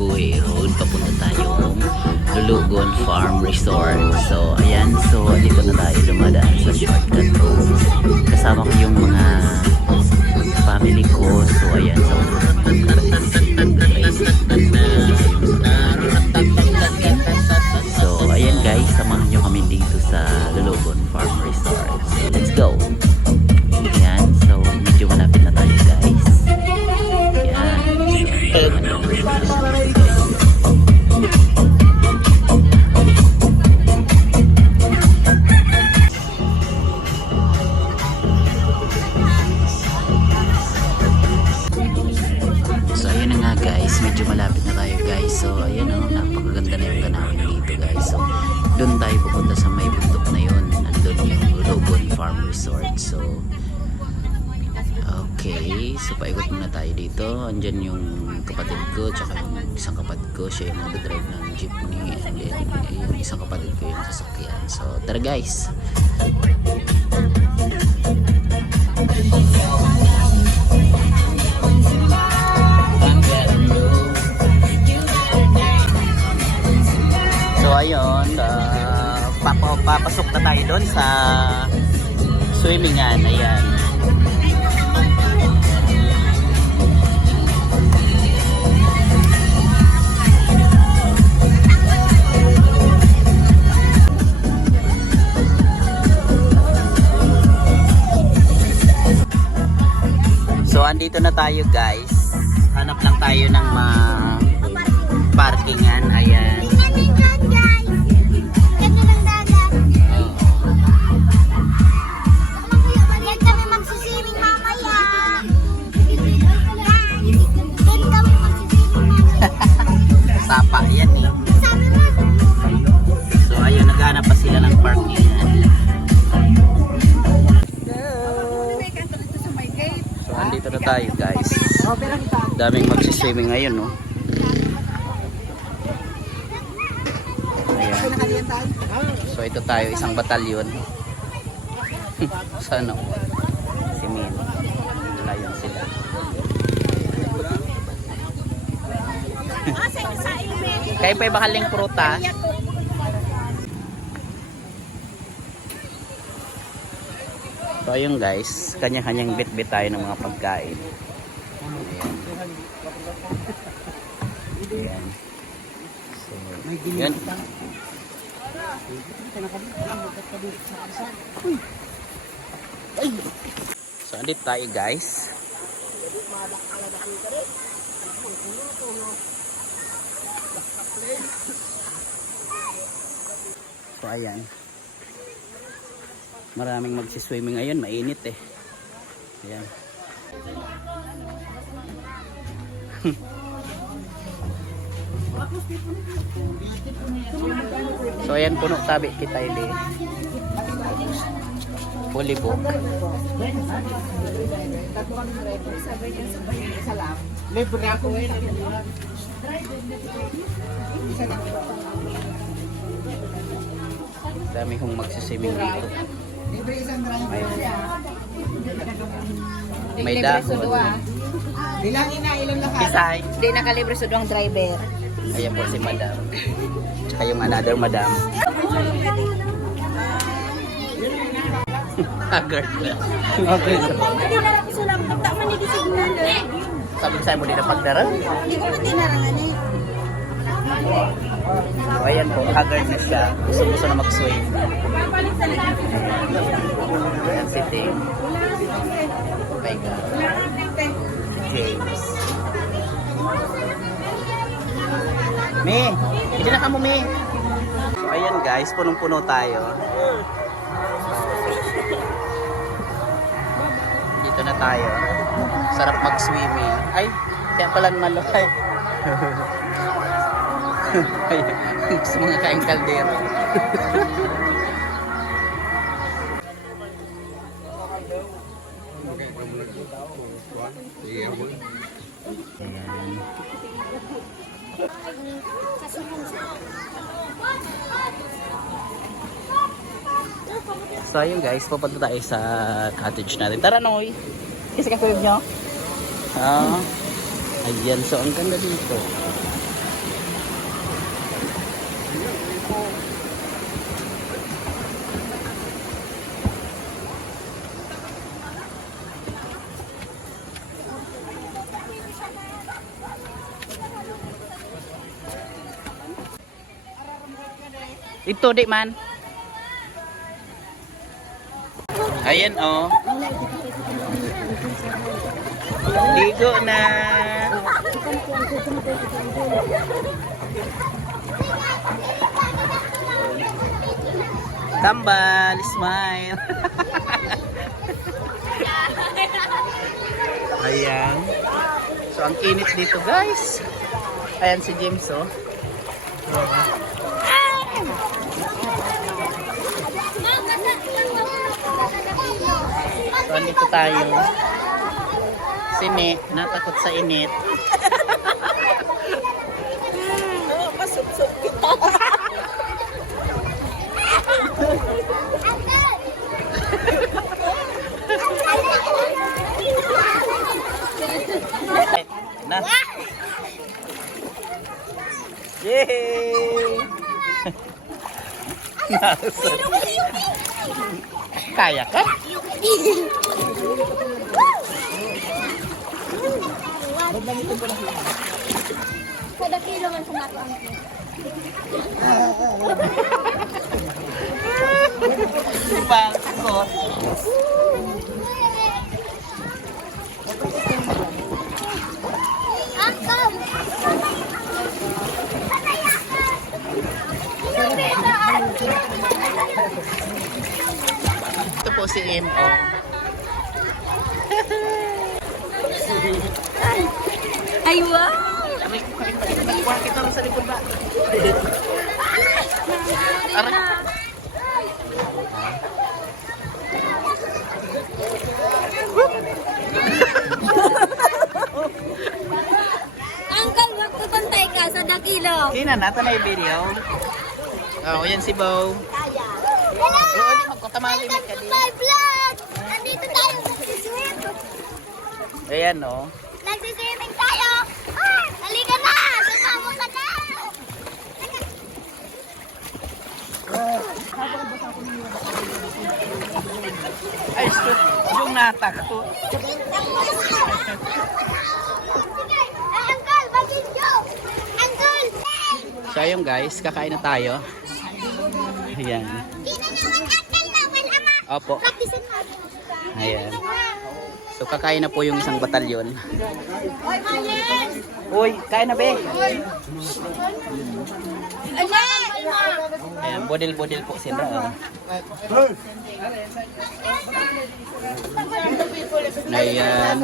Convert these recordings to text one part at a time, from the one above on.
Buhay Road. Papunta tayong Lulugon Farm Resort. So ayan, so dito na tayo dumadaan sa shortcut road. Kasama ko yung mga family ko. So ayan, so so ayan guys, samahan nyo kami dito sa Lulugon Farm Resort. So let's go. Ayan, so medyo malapit na tayo guys. Ayan, so ayun na nga guys, medyo malapit na tayo guys. So ayan o, napakaganda na yung tanawin dito guys. So doon tayo pupunta sa may bundok na yun. Nandun yung Lulugon Farm Resort. So okay, so paikot muna tayo dito. Andyan yung kapatid ko, tsaka yung isang kapatid ko, siya yung mag-drive ng jeepney, and then yung isang kapatid ko yung sasakyan. So tara guys. So ayun, papasok na tayo doon sa swimmingan. Ayan. So andito na tayo guys. Hanap lang tayo ng parkingan. Ayan. Sapa yan eh. So ayun, naghanap pa sila ng parkingan. So andito na tayo guys. Daming magsiswimming ngayon no. Ayan. So ito tayo, isang batalyon. Sana si Min. Ayun sila. Kayo pa bakaling prutas. So ayun guys, kanya-kanyang bit-bit tayo ng mga pagkain. Ayan. So, yan. So andito tayo guys. So ayan, maraming magsiswimming ngayon, mainit eh. Ayan. So ayan, puno tabi kita ini. Fully book. Libre ako eh. Dami hong magsiswimming dito. May dahon. Bilangin na ilang lakas. Isay. Hindi nakalibre sa doang driver. Ayan po si madam. Tsaka yung another madam. Haggard na. Sabi ko sa'yo mo din na pagdara? Hindi ko man dinarangan eh. So ayan po, haggard na siya. Gusto na mag-swim. Ayan si Dave. Oh my God. Si James. Me, hindi na ka mo, Me. So ayan guys, punong-puno tayo. Dito na tayo. Sarap mag-swimming. Ay, kaya pala malukay. Sa mga kaing kaldero. Ayan. So ayun guys, pupunta tayo sa cottage natin. Tara Noy! Kasi katulog nyo? Ayan, so ang ganda dito. Ito di man. Ayan oh. Ligo na. Tambal, smile. Ayan. So ang init dito guys. Ayan si James oh. So andito tayo. Si Me, natakot sa init. Pasupsup kita. Na. Yay! Nasaan? Kaya ka? Kada kilo man sa nato ang Bangkot. Akam! Ito po si M. Ay, wow! Kita lang sa likod ba? Aray. Uncle, wag ko pantay ka sa dakilo. Ina, nata na yung video. Oh, yan si Bo. Hello! Oo, di magkutamali Welcome to my vlog! Nandito tayo nagsiswim. Ayan, oh. Nagsiswimming tayo! Halika na! Sumama ka na! Ay, so, yung natakto. Ay, Uncle! Bakit nyo? Uncle! So, ayun guys, kakain na tayo. Ayan. Di na naman Uncle naman, ama! Opo. Practicean mo. Ayan. So, kakain na po yung isang batalyon. Oy, Malen! Uy, kain na be. Ala! Ayan, bodil-bodil po sila. Oh. Ayan.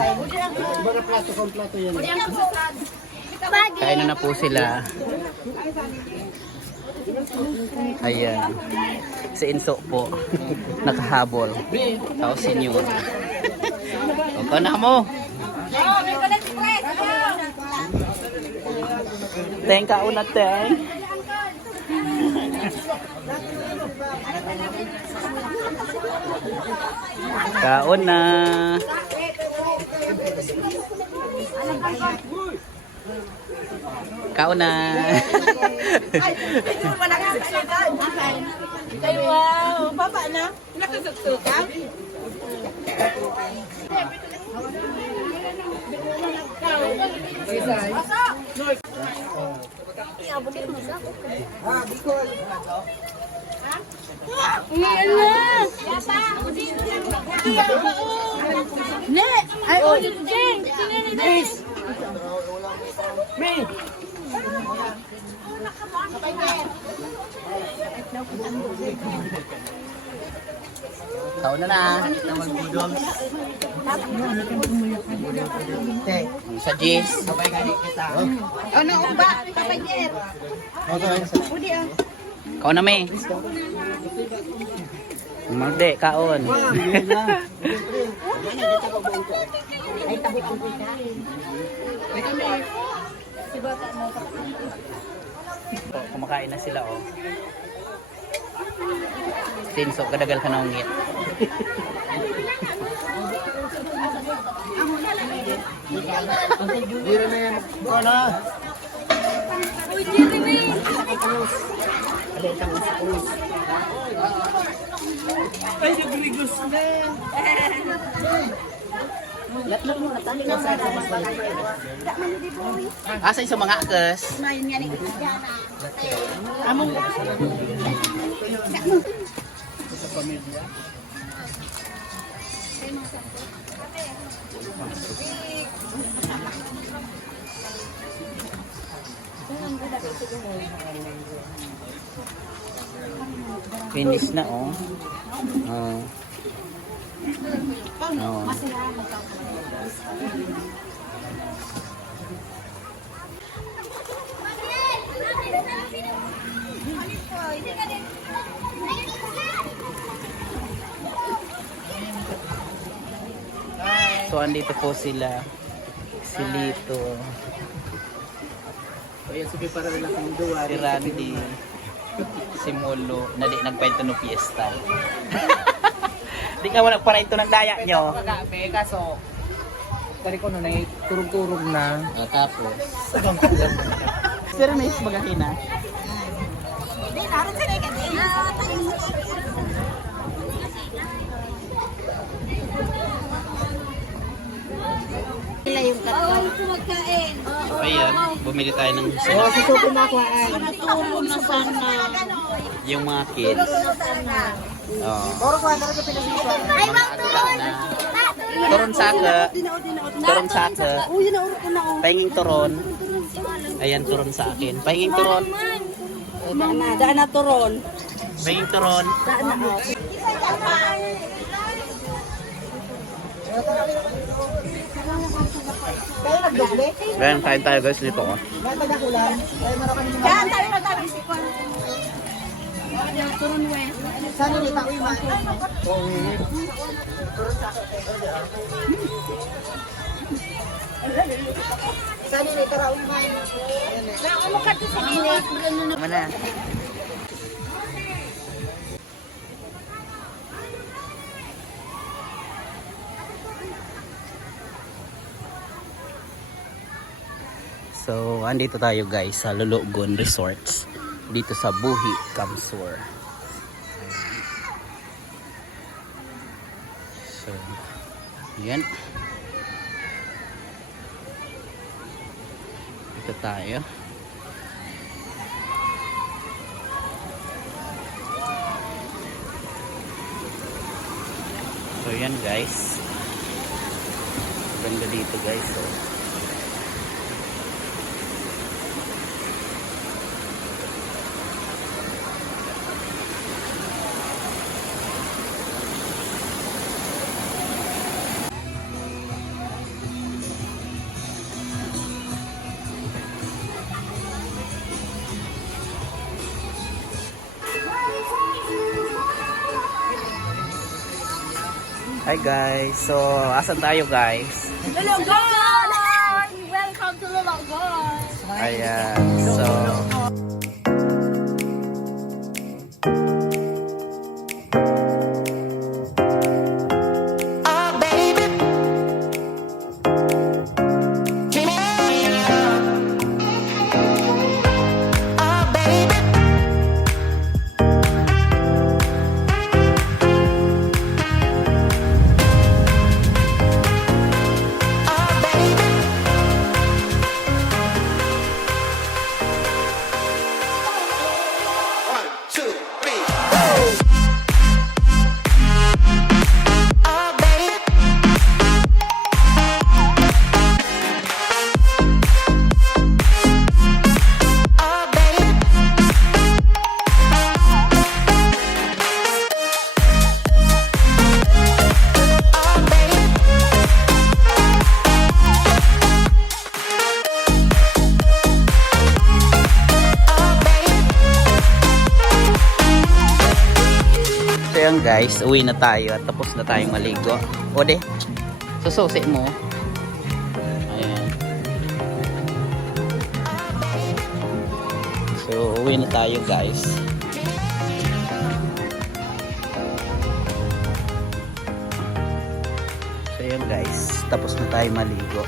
Kain na po sila. Ayan. Si Inso po. Nakahabol. Tapos si New. O, na mo. Teng ka una, Teng. Kaon na. Kaon na. Ay, wow. Baba na. Nakasugsukan. Ne! Ay, oh, Jen! Kaon na na. Sa Jis. Ano ba? Kapagyer. Udi ah. Kaon na me. Magde, kaon. Oh, kumakain na sila oh. Tinso, kadagal ka na ungit. Uy, Jeremy! Latlak mo na tali na sa Asa yung sa mga akes? Mayon nga ni Among Finish na oh. Oh. Oh. So andito po sila. Si Lito. Si Randy. Si Molo. Nadi nagpaito no fiesta. Di ka wala para ito ng daya nyo. Kagabi, kaso kari ko nun ay turog-turog na. Tapos. Sir Miss magahina. Di naron sa ni kani. Sila yung Magkain. So ayan, bumili tayo ng Oo, susuko na ako ay. natulog na sana. yung mga kids. Oh. Oro ko na rin pinasisa. Ay, Mga agta na. Turon saka. Turon saka. Uy, na uro ko na oh. Pahinging turon. Ayan, turon sa akin. Pahinging turon. Daan na turon. Pahinging turon. Daan na oh. Kaya nagdoble? Ayan, kain tayo guys dito. Oh. May pagkakulan. Kaya tayo na tayo si Kwan. Turon we. Saan ni tayo man? Saan ni tayo man? Na ano ka sa gilid? Mana? So, andito tayo guys sa Lulugon Resorts dito sa Buhi, Kamsur. So, yan. Dito tayo. So, yan guys. Ganda dito guys. So, hi guys. So, asan tayo guys? Lulugon! Welcome to Lulugon! Ayan. So, ayan guys, uwi na tayo at tapos na tayong maligo. O de, sususi mo. Ayan. So, uwi na tayo guys. So, ayan guys, tapos na tayo maligo.